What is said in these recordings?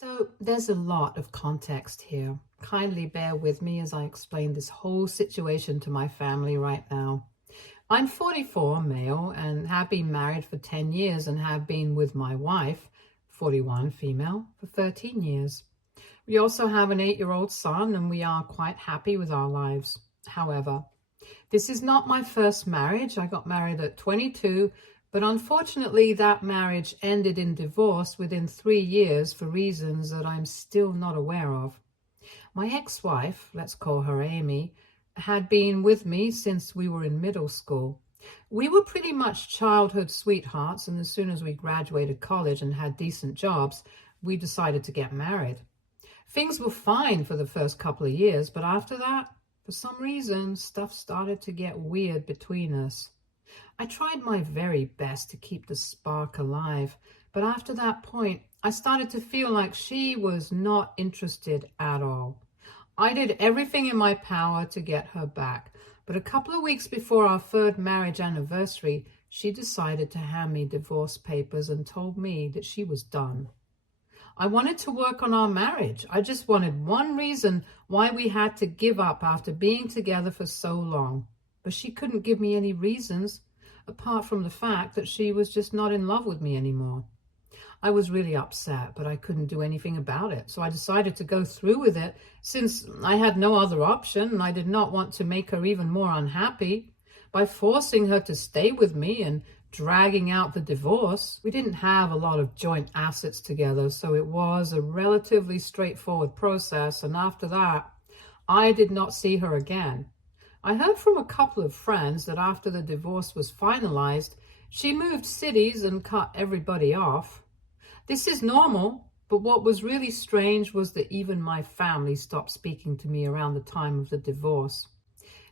So there's a lot of context here. Kindly bear with me as I explain this whole situation to my family right now. I'm 44, male, and have been married for 10 years and have been with my wife, 41, female, for 13 years. We also have an 8-year-old son and we are quite happy with our lives. However, this is not my first marriage. I got married at 22, but unfortunately that marriage ended in divorce within 3 years for reasons that I'm still not aware of. My ex-wife, let's call her Amy, had been with me since we were in middle school. We were pretty much childhood sweethearts, and as soon as we graduated college and had decent jobs, we decided to get married. Things were fine for the first couple of years, but after that, for some reason, stuff started to get weird between us. I tried my very best to keep the spark alive, but after that point, I started to feel like she was not interested at all. I did everything in my power to get her back, but a couple of weeks before our third marriage anniversary, she decided to hand me divorce papers and told me that she was done. I wanted to work on our marriage. I just wanted one reason why we had to give up after being together for so long. But she couldn't give me any reasons, apart from the fact that she was just not in love with me anymore. I was really upset, but I couldn't do anything about it. So I decided to go through with it since I had no other option and I did not want to make her even more unhappy by forcing her to stay with me and dragging out the divorce. We didn't have a lot of joint assets together, so it was a relatively straightforward process, and after that, I did not see her again. I heard from a couple of friends that after the divorce was finalized, she moved cities and cut everybody off. This is normal, but what was really strange was that even my family stopped speaking to me around the time of the divorce.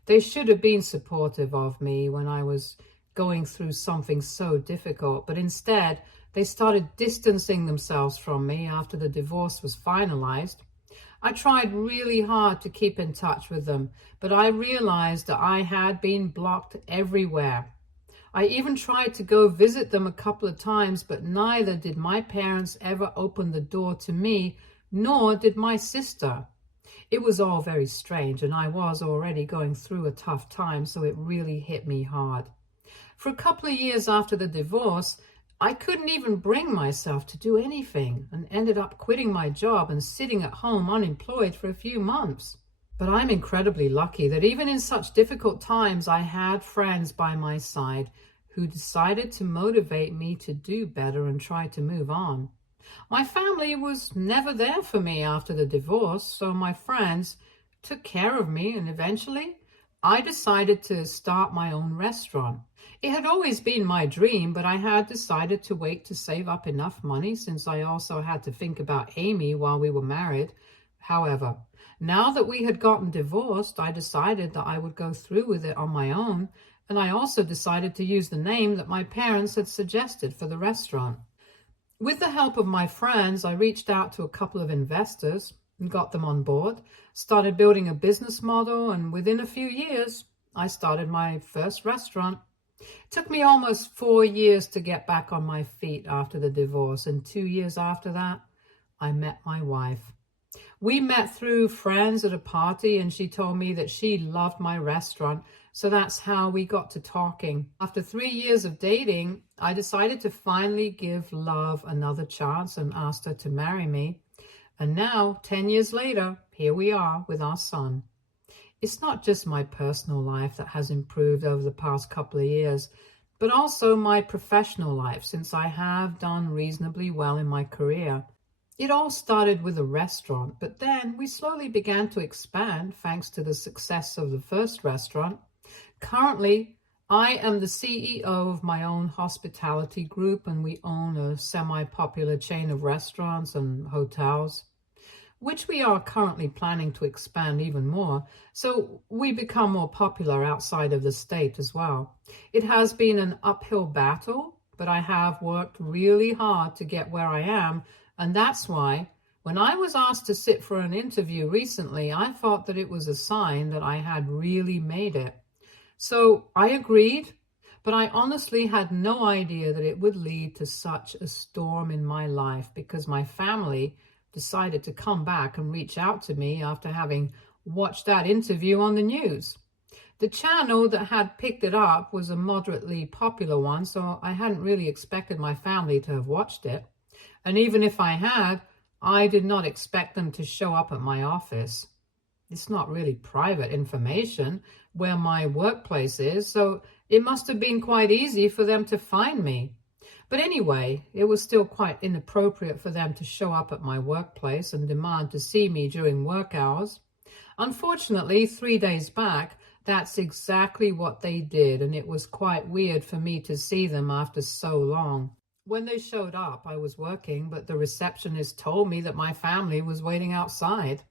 They should have been supportive of me when I was going through something so difficult, but instead they started distancing themselves from me after the divorce was finalized. I tried really hard to keep in touch with them, but I realized that I had been blocked everywhere. I even tried to go visit them a couple of times, but neither did my parents ever open the door to me, nor did my sister. It was all very strange, and I was already going through a tough time, so it really hit me hard. For a couple of years after the divorce, I couldn't even bring myself to do anything and ended up quitting my job and sitting at home unemployed for a few months. But I'm incredibly lucky that even in such difficult times, I had friends by my side who decided to motivate me to do better and try to move on. My family was never there for me after the divorce, so my friends took care of me, and eventually I decided to start my own restaurant. It had always been my dream, but I had decided to wait to save up enough money since I also had to think about Amy while we were married. However, now that we had gotten divorced, I decided that I would go through with it on my own, and I also decided to use the name that my parents had suggested for the restaurant. With the help of my friends, I reached out to a couple of investors and got them on board, started building a business model, and within a few years, I started my first restaurant. It took me almost 4 years to get back on my feet after the divorce, and 2 years after that, I met my wife. We met through friends at a party, and she told me that she loved my restaurant, so that's how we got to talking. After 3 years of dating, I decided to finally give love another chance and asked her to marry me. And now, 10 years later, here we are with our son. It's not just my personal life that has improved over the past couple of years, but also my professional life, since I have done reasonably well in my career. It all started with a restaurant, but then we slowly began to expand thanks to the success of the first restaurant. Currently, I am the CEO of my own hospitality group, and we own a semi-popular chain of restaurants and hotels, which we are currently planning to expand even more, so we become more popular outside of the state as well. It has been an uphill battle, but I have worked really hard to get where I am, and that's why when I was asked to sit for an interview recently, I thought that it was a sign that I had really made it. So I agreed, but I honestly had no idea that it would lead to such a storm in my life because my family decided to come back and reach out to me after having watched that interview on the news. The channel that had picked it up was a moderately popular one, so I hadn't really expected my family to have watched it. And even if I had, I did not expect them to show up at my office. It's not really private information where my workplace is, so it must have been quite easy for them to find me. But anyway, it was still quite inappropriate for them to show up at my workplace and demand to see me during work hours. Unfortunately, 3 days back, that's exactly what they did, and it was quite weird for me to see them after so long. When they showed up, I was working, but the receptionist told me that my family was waiting outside.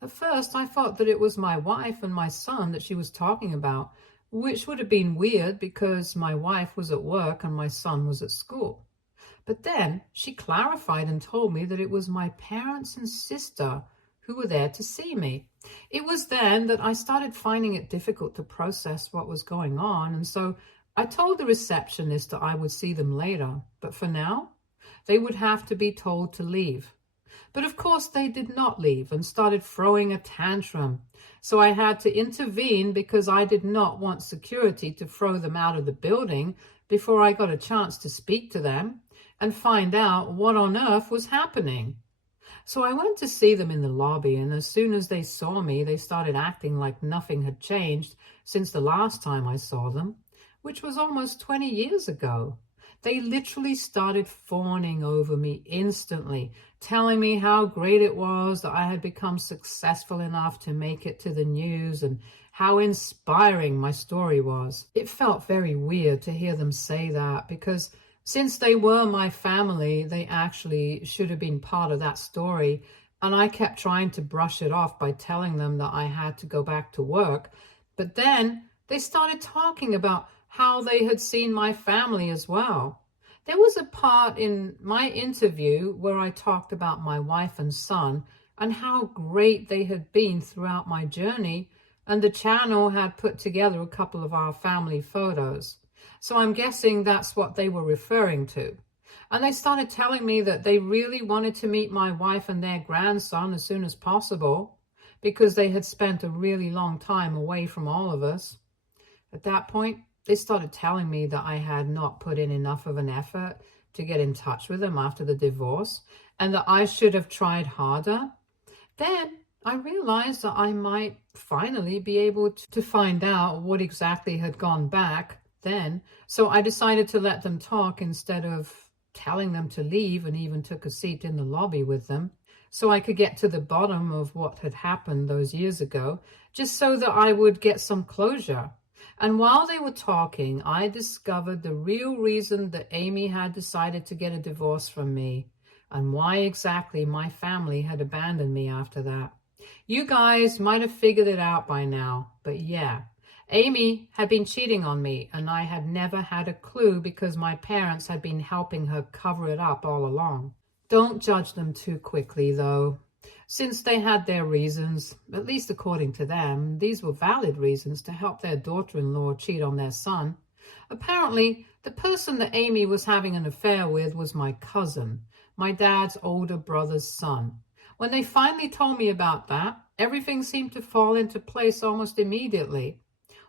At first, I thought that it was my wife and my son that she was talking about, which would have been weird because my wife was at work and my son was at school. But then she clarified and told me that it was my parents and sister who were there to see me. It was then that I started finding it difficult to process what was going on, and so I told the receptionist that I would see them later, but for now, they would have to be told to leave. But of course they did not leave and started throwing a tantrum. So I had to intervene because I did not want security to throw them out of the building before I got a chance to speak to them and find out what on earth was happening. So I went to see them in the lobby, and as soon as they saw me, they started acting like nothing had changed since the last time I saw them, which was almost 20 years ago. They literally started fawning over me instantly, telling me how great it was that I had become successful enough to make it to the news and how inspiring my story was. It felt very weird to hear them say that because since they were my family, they actually should have been part of that story. And I kept trying to brush it off by telling them that I had to go back to work. But then they started talking about how they had seen my family as well. There was a part in my interview where I talked about my wife and son and how great they had been throughout my journey, and the channel had put together a couple of our family photos. So I'm guessing that's what they were referring to. And they started telling me that they really wanted to meet my wife and their grandson as soon as possible because they had spent a really long time away from all of us. At that point, they started telling me that I had not put in enough of an effort to get in touch with them after the divorce and that I should have tried harder. Then I realized that I might finally be able to find out what exactly had gone back then. So I decided to let them talk instead of telling them to leave, and even took a seat in the lobby with them so I could get to the bottom of what had happened those years ago, just so that I would get some closure. And while they were talking, I discovered the real reason that Amy had decided to get a divorce from me and why exactly my family had abandoned me after that. You guys might have figured it out by now, but yeah, Amy had been cheating on me and I had never had a clue because my parents had been helping her cover it up all along. Don't judge them too quickly though. Since they had their reasons, at least according to them, these were valid reasons to help their daughter-in-law cheat on their son. Apparently, the person that Amy was having an affair with was my cousin, my dad's older brother's son. When they finally told me about that, everything seemed to fall into place almost immediately.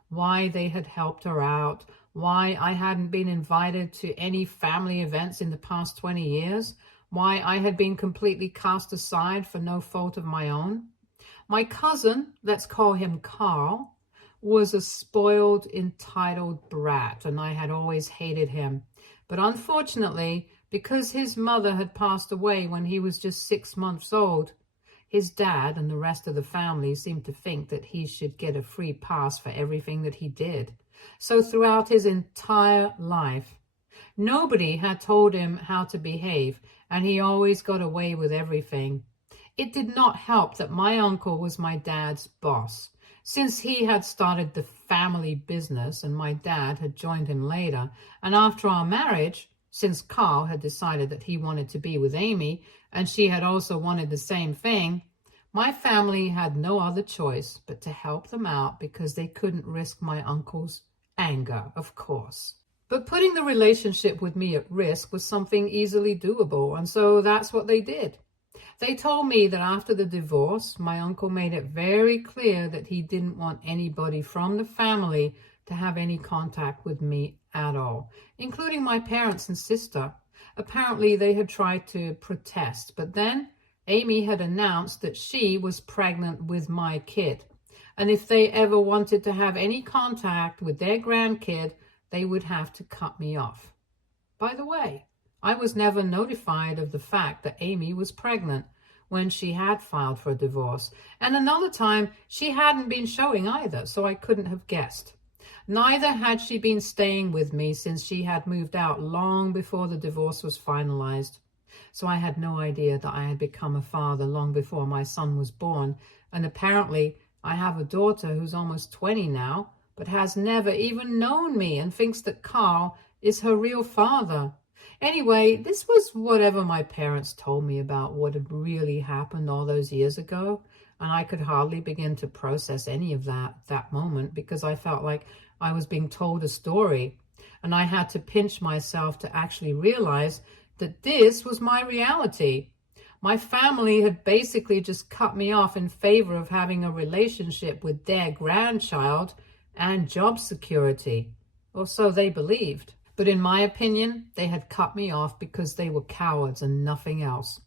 Why they had helped her out, why I hadn't been invited to any family events in the past 20 years, why I had been completely cast aside for no fault of my own. My cousin, let's call him Carl, was a spoiled, entitled brat, and I had always hated him. But unfortunately, because his mother had passed away when he was just 6 months old, his dad and the rest of the family seemed to think that he should get a free pass for everything that he did. So throughout his entire life, nobody had told him how to behave, and he always got away with everything. It did not help that my uncle was my dad's boss, since he had started the family business and my dad had joined him later. And after our marriage, since Carl had decided that he wanted to be with Amy and she had also wanted the same thing, my family had no other choice but to help them out because they couldn't risk my uncle's anger, of course. But putting the relationship with me at risk was something easily doable, and so that's what they did. They told me that after the divorce, my uncle made it very clear that he didn't want anybody from the family to have any contact with me at all, including my parents and sister. Apparently, they had tried to protest, but then Amy had announced that she was pregnant with my kid. And if they ever wanted to have any contact with their grandkid, they would have to cut me off. By the way, I was never notified of the fact that Amy was pregnant when she had filed for a divorce. And another time, she hadn't been showing either, so I couldn't have guessed. Neither had she been staying with me since she had moved out long before the divorce was finalized. So I had no idea that I had become a father long before my son was born. And apparently, I have a daughter who's almost 20 now, but has never even known me and thinks that Carl is her real father. Anyway, this was whatever my parents told me about what had really happened all those years ago. And I could hardly begin to process any of that moment, because I felt like I was being told a story. And I had to pinch myself to actually realize that this was my reality. My family had basically just cut me off in favor of having a relationship with their grandchild and job security. Or so they believed. But in my opinion, they had cut me off because they were cowards and nothing else.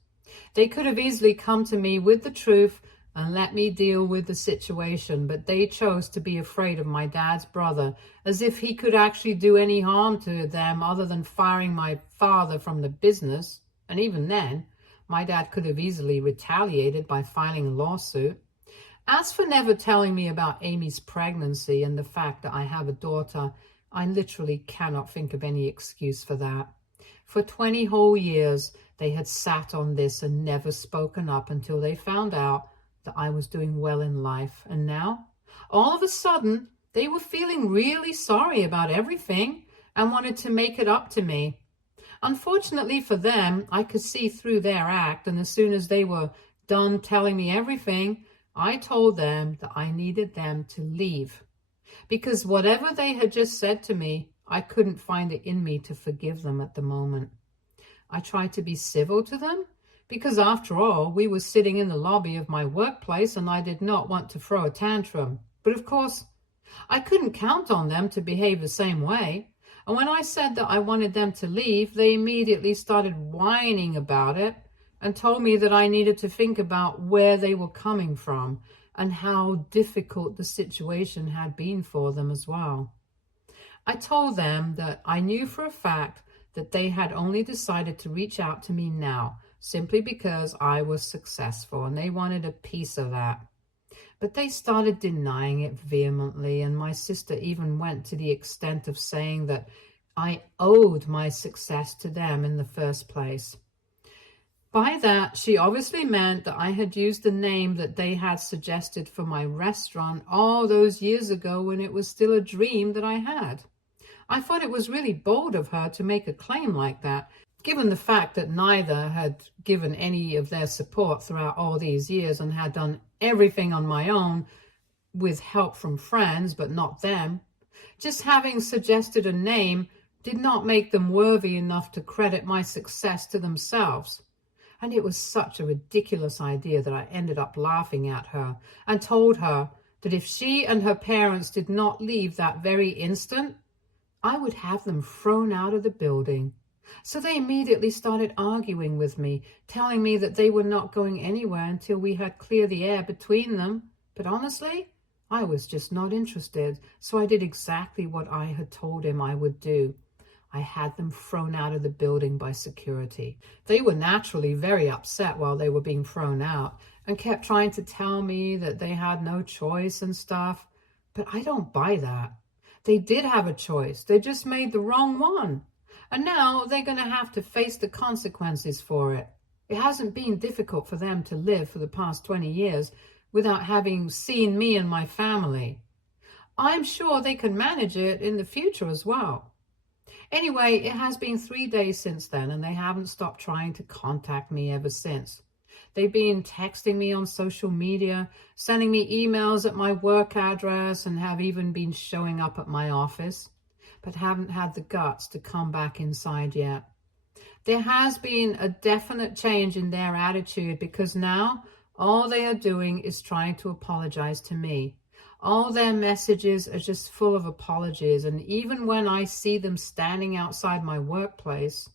They could have easily come to me with the truth and let me deal with the situation, but they chose to be afraid of my dad's brother, as if he could actually do any harm to them other than firing my father from the business. And even then, my dad could have easily retaliated by filing a lawsuit. As for never telling me about Amy's pregnancy and the fact that I have a daughter, I literally cannot think of any excuse for that. For 20 whole years, they had sat on this and never spoken up until they found out that I was doing well in life. And now, all of a sudden, they were feeling really sorry about everything and wanted to make it up to me. Unfortunately for them, I could see through their act, and as soon as they were done telling me everything, I told them that I needed them to leave. Because whatever they had just said to me, I couldn't find it in me to forgive them at the moment. I tried to be civil to them, because after all, we were sitting in the lobby of my workplace and I did not want to throw a tantrum. But of course, I couldn't count on them to behave the same way. And when I said that I wanted them to leave, they immediately started whining about it and told me that I needed to think about where they were coming from and how difficult the situation had been for them as well. I told them that I knew for a fact that they had only decided to reach out to me now, simply because I was successful and they wanted a piece of that. But they started denying it vehemently, and my sister even went to the extent of saying that I owed my success to them in the first place. By that, she obviously meant that I had used the name that they had suggested for my restaurant all those years ago when it was still a dream that I had. I thought it was really bold of her to make a claim like that, given the fact that neither had given any of their support throughout all these years and had done everything on my own with help from friends, but not them. Just having suggested a name did not make them worthy enough to credit my success to themselves. And it was such a ridiculous idea that I ended up laughing at her and told her that if she and her parents did not leave that very instant, I would have them thrown out of the building. So they immediately started arguing with me, telling me that they were not going anywhere until we had cleared the air between them. But honestly, I was just not interested, so I did exactly what I had told him I would do. I had them thrown out of the building by security. They were naturally very upset while they were being thrown out and kept trying to tell me that they had no choice and stuff. But I don't buy that. They did have a choice. They just made the wrong one. And now they're going to have to face the consequences for it. It hasn't been difficult for them to live for the past 20 years without having seen me and my family. I'm sure they can manage it in the future as well. Anyway, it has been 3 days since then, and they haven't stopped trying to contact me ever since. They've been texting me on social media, sending me emails at my work address, and have even been showing up at my office, but haven't had the guts to come back inside yet. There has been a definite change in their attitude because now all they are doing is trying to apologize to me. All their messages are just full of apologies, and even when I see them standing outside my workplace,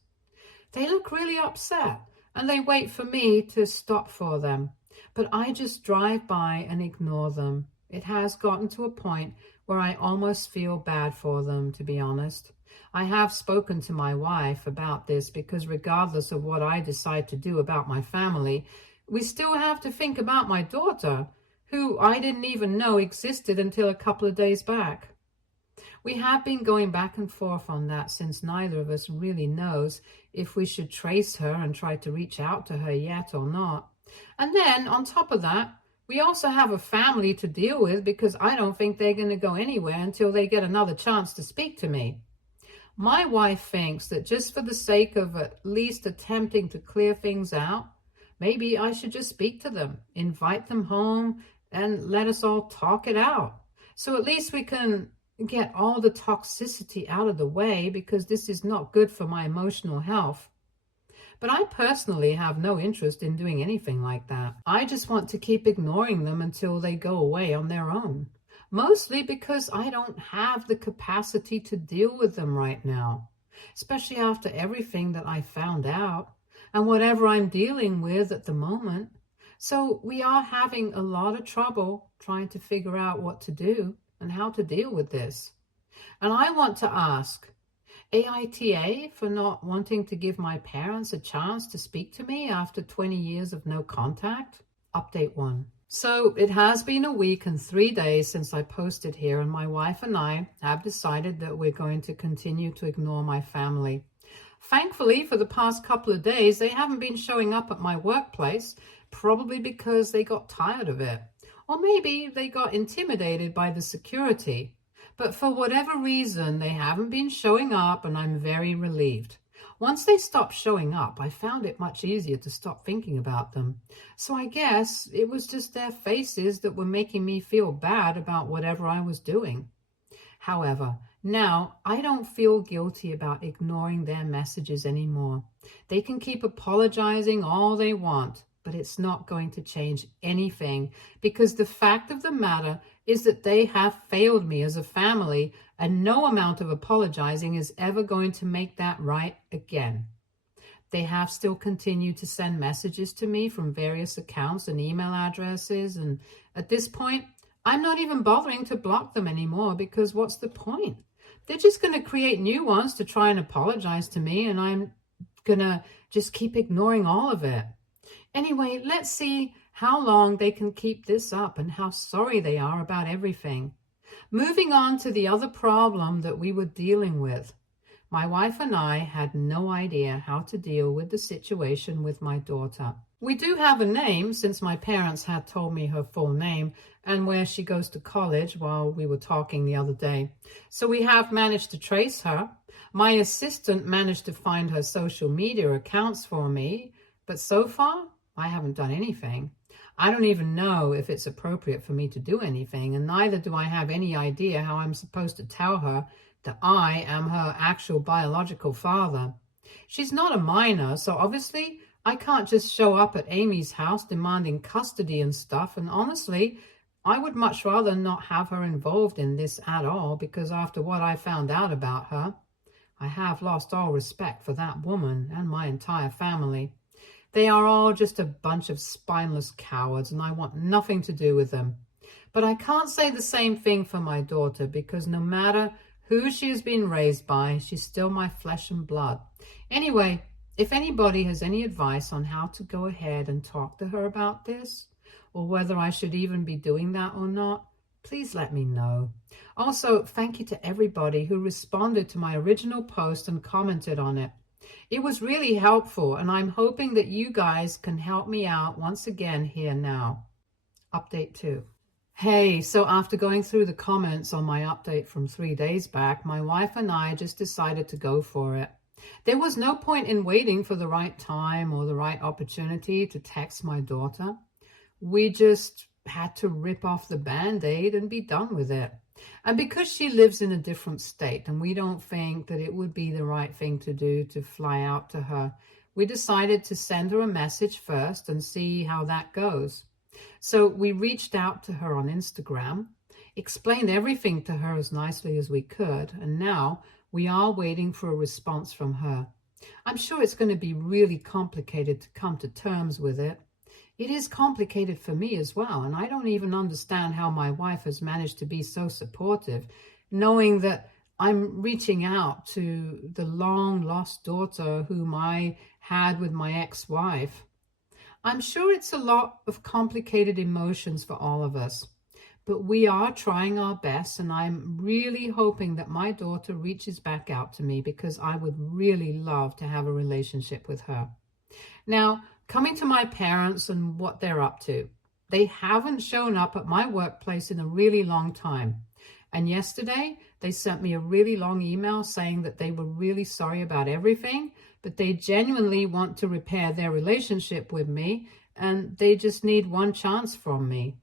they look really upset and they wait for me to stop for them. But I just drive by and ignore them. It has gotten to a point where I almost feel bad for them, to be honest. I have spoken to my wife about this because regardless of what I decide to do about my family, we still have to think about my daughter, who I didn't even know existed until a couple of days back. We have been going back and forth on that since neither of us really knows if we should trace her and try to reach out to her yet or not. And then on top of that, we also have a family to deal with because I don't think they're going to go anywhere until they get another chance to speak to me. My wife thinks that just for the sake of at least attempting to clear things out, maybe I should just speak to them, invite them home, and let us all talk it out. So at least we can get all the toxicity out of the way because this is not good for my emotional health. But I personally have no interest in doing anything like that. I just want to keep ignoring them until they go away on their own. Mostly because I don't have the capacity to deal with them right now, especially after everything that I found out and whatever I'm dealing with at the moment. So we are having a lot of trouble trying to figure out what to do and how to deal with this. And I want to ask AITA for not wanting to give my parents a chance to speak to me after 20 years of no contact. Update 1. So it has been a week and 3 days since I posted here, and my wife and I have decided that we're going to continue to ignore my family. Thankfully, for the past couple of days, they haven't been showing up at my workplace, probably because they got tired of it. Or maybe they got intimidated by the security. But for whatever reason, they haven't been showing up, and I'm very relieved. Once they stopped showing up, I found it much easier to stop thinking about them. So I guess it was just their faces that were making me feel bad about whatever I was doing. However, now I don't feel guilty about ignoring their messages anymore. They can keep apologizing all they want, but it's not going to change anything because the fact of the matter is that they have failed me as a family, and no amount of apologizing is ever going to make that right again. They have still continued to send messages to me from various accounts and email addresses, and at this point, I'm not even bothering to block them anymore because what's the point? They're just going to create new ones to try and apologize to me, and I'm going to just keep ignoring all of it. Anyway, let's see how long they can keep this up and how sorry they are about everything. Moving on to the other problem that we were dealing with. My wife and I had no idea how to deal with the situation with my daughter. We do have a name since my parents had told me her full name and where she goes to college while we were talking the other day. So we have managed to trace her. My assistant managed to find her social media accounts for me, but so far I haven't done anything. I don't even know if it's appropriate for me to do anything, and neither do I have any idea how I'm supposed to tell her that I am her actual biological father. She's not a minor, so obviously I can't just show up at Amy's house demanding custody and stuff, and honestly, I would much rather not have her involved in this at all, because after what I found out about her, I have lost all respect for that woman and my entire family. They are all just a bunch of spineless cowards, and I want nothing to do with them. But I can't say the same thing for my daughter, because no matter who she has been raised by, she's still my flesh and blood. Anyway, if anybody has any advice on how to go ahead and talk to her about this, or whether I should even be doing that or not, please let me know. Also, thank you to everybody who responded to my original post and commented on it. It was really helpful, and I'm hoping that you guys can help me out once again here now. Update 2. Hey, so after going through the comments on my update from 3 days back, my wife and I just decided to go for it. There was no point in waiting for the right time or the right opportunity to text my daughter. We just had to rip off the Band-Aid and be done with it. And because she lives in a different state and we don't think that it would be the right thing to do to fly out to her, we decided to send her a message first and see how that goes. So we reached out to her on Instagram, explained everything to her as nicely as we could, and now we are waiting for a response from her. I'm sure it's going to be really complicated to come to terms with it. It is complicated for me as well, and I don't even understand how my wife has managed to be so supportive, knowing that I'm reaching out to the long-lost daughter whom I had with my ex-wife. I'm sure it's a lot of complicated emotions for all of us, but we are trying our best, and I'm really hoping that my daughter reaches back out to me because I would really love to have a relationship with her. Now, coming to my parents and what they're up to. They haven't shown up at my workplace in a really long time. And yesterday, they sent me a really long email saying that they were really sorry about everything, but they genuinely want to repair their relationship with me, and they just need one chance from me.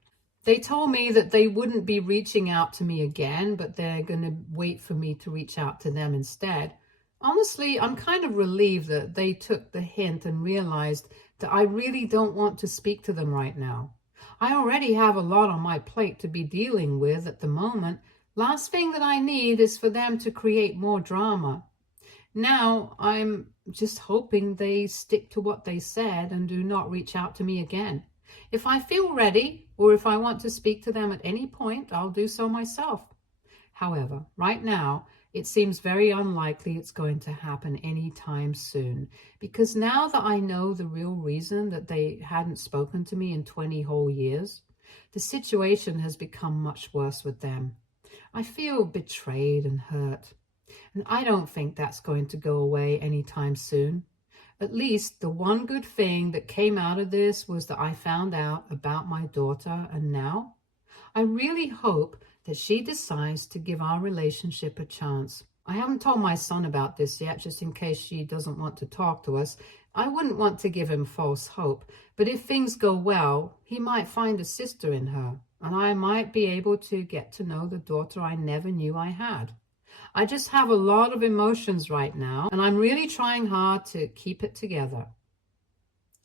They told me that they wouldn't be reaching out to me again, but they're going to wait for me to reach out to them instead. Honestly, I'm kind of relieved that they took the hint and realized that I really don't want to speak to them right now. I already have a lot on my plate to be dealing with at the moment. Last thing that I need is for them to create more drama. Now, I'm just hoping they stick to what they said and do not reach out to me again. If I feel ready, or if I want to speak to them at any point, I'll do so myself. However, right now, it seems very unlikely it's going to happen anytime soon, because now that I know the real reason that they hadn't spoken to me in 20 whole years, the situation has become much worse with them. I feel betrayed and hurt, and I don't think that's going to go away anytime soon. At least the one good thing that came out of this was that I found out about my daughter, and now I really hope that she decides to give our relationship a chance. I haven't told my son about this yet, just in case she doesn't want to talk to us. I wouldn't want to give him false hope, but if things go well, he might find a sister in her, and I might be able to get to know the daughter I never knew I had. I just have a lot of emotions right now, and I'm really trying hard to keep it together.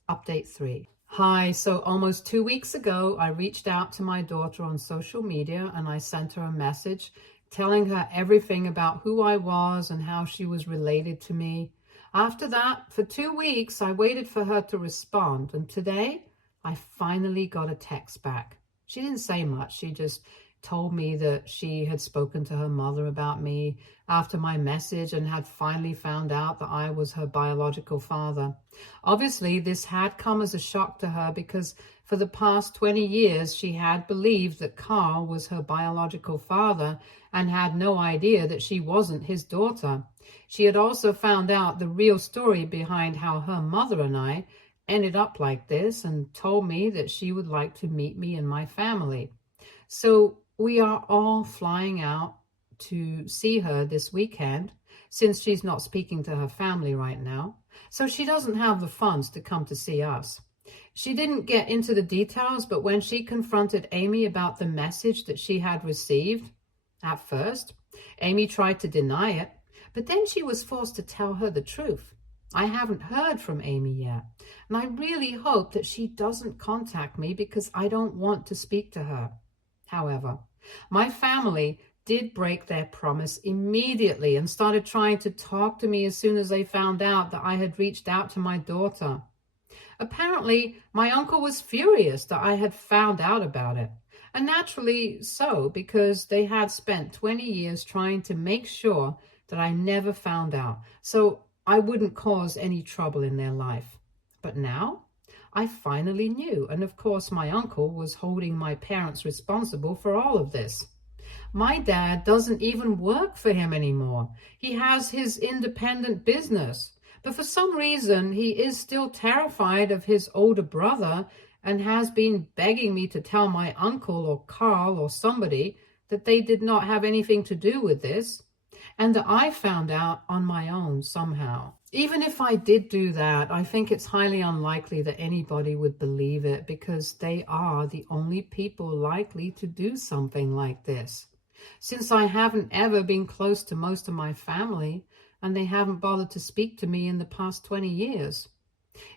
Update 3. Hi, so almost 2 weeks ago, I reached out to my daughter on social media and I sent her a message telling her everything about who I was and how she was related to me. After that, for 2 weeks, I waited for her to respond, and today I finally got a text back. She didn't say much. She just told me that she had spoken to her mother about me after my message and had finally found out that I was her biological father. Obviously, this had come as a shock to her because for the past 20 years, she had believed that Carl was her biological father and had no idea that she wasn't his daughter. She had also found out the real story behind how her mother and I ended up like this and told me that she would like to meet me and my family. So we are all flying out to see her this weekend, since she's not speaking to her family right now, so she doesn't have the funds to come to see us. She didn't get into the details, but when she confronted Amy about the message that she had received, at first, Amy tried to deny it, but then she was forced to tell her the truth. I haven't heard from Amy yet, and I really hope that she doesn't contact me because I don't want to speak to her. However, my family did break their promise immediately and started trying to talk to me as soon as they found out that I had reached out to my daughter. Apparently, my uncle was furious that I had found out about it, and naturally so, because they had spent 20 years trying to make sure that I never found out, so I wouldn't cause any trouble in their life. But now, I finally knew, and of course my uncle was holding my parents responsible for all of this. My dad doesn't even work for him anymore. He has his independent business, but for some reason he is still terrified of his older brother and has been begging me to tell my uncle or Carl or somebody that they did not have anything to do with this, and that I found out on my own somehow. Even if I did do that, I think it's highly unlikely that anybody would believe it, because they are the only people likely to do something like this. Since I haven't ever been close to most of my family, and they haven't bothered to speak to me in the past 20 years.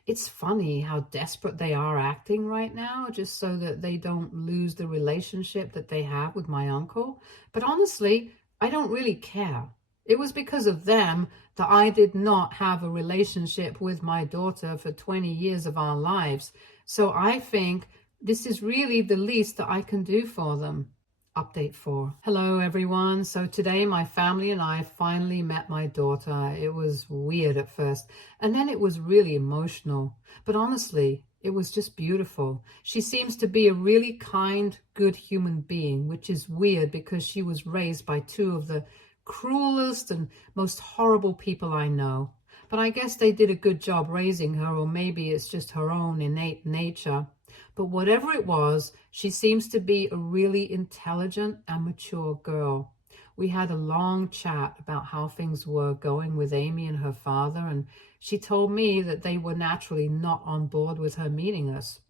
It's funny how desperate they are acting right now, just so that they don't lose the relationship that they have with my uncle. But honestly, I don't really care. It was because of them that I did not have a relationship with my daughter for 20 years of our lives. So I think this is really the least that I can do for them. Update 4. Hello everyone. So today my family and I finally met my daughter. It was weird at first, and then it was really emotional. But honestly, it was just beautiful. She seems to be a really kind, good human being, which is weird because she was raised by two of the cruelest and most horrible people I know. But I guess they did a good job raising her, or maybe it's just her own innate nature. But whatever it was, she seems to be a really intelligent and mature girl. We had a long chat about how things were going with Amy and her father, and she told me that they were naturally not on board with her meeting us.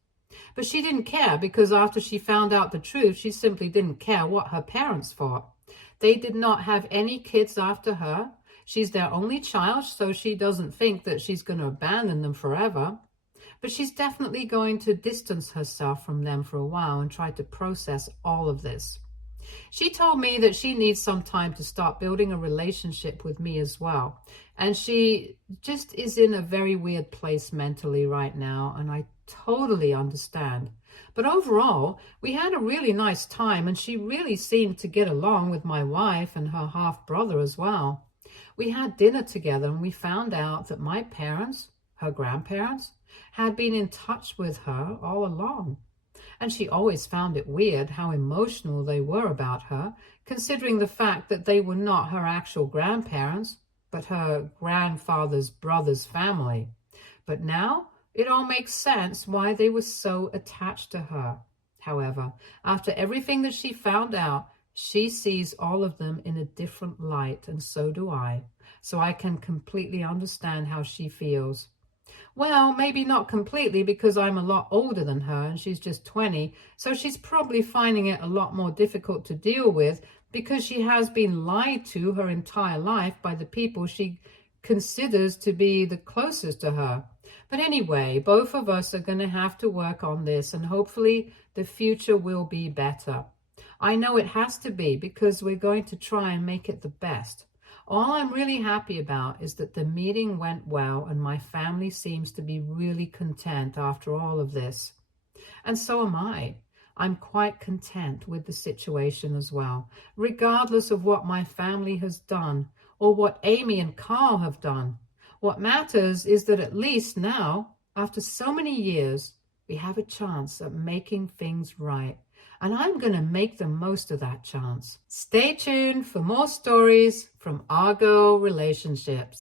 But she didn't care, because after she found out the truth, she simply didn't care what her parents thought. They did not have any kids after her. She's their only child, so she doesn't think that she's going to abandon them forever. But she's definitely going to distance herself from them for a while and try to process all of this. She told me that she needs some time to start building a relationship with me as well. And she just is in a very weird place mentally right now, and I totally understand. But overall, we had a really nice time, and she really seemed to get along with my wife and her half-brother as well. We had dinner together, and we found out that my parents, her grandparents, had been in touch with her all along. And she always found it weird how emotional they were about her, considering the fact that they were not her actual grandparents, but her grandfather's brother's family. But now it all makes sense why they were so attached to her. However, after everything that she found out, she sees all of them in a different light, and so do I. So I can completely understand how she feels. Well, maybe not completely, because I'm a lot older than her and she's just 20, so she's probably finding it a lot more difficult to deal with, because she has been lied to her entire life by the people she considers to be the closest to her. But anyway, both of us are going to have to work on this, and hopefully the future will be better. I know it has to be, because we're going to try and make it the best. All I'm really happy about is that the meeting went well, and my family seems to be really content after all of this. And so am I. I'm quite content with the situation as well, regardless of what my family has done or what Amy and Carl have done. What matters is that at least now, after so many years, we have a chance at making things right. And I'm going to make the most of that chance. Stay tuned for more stories from Our Girl Relationships.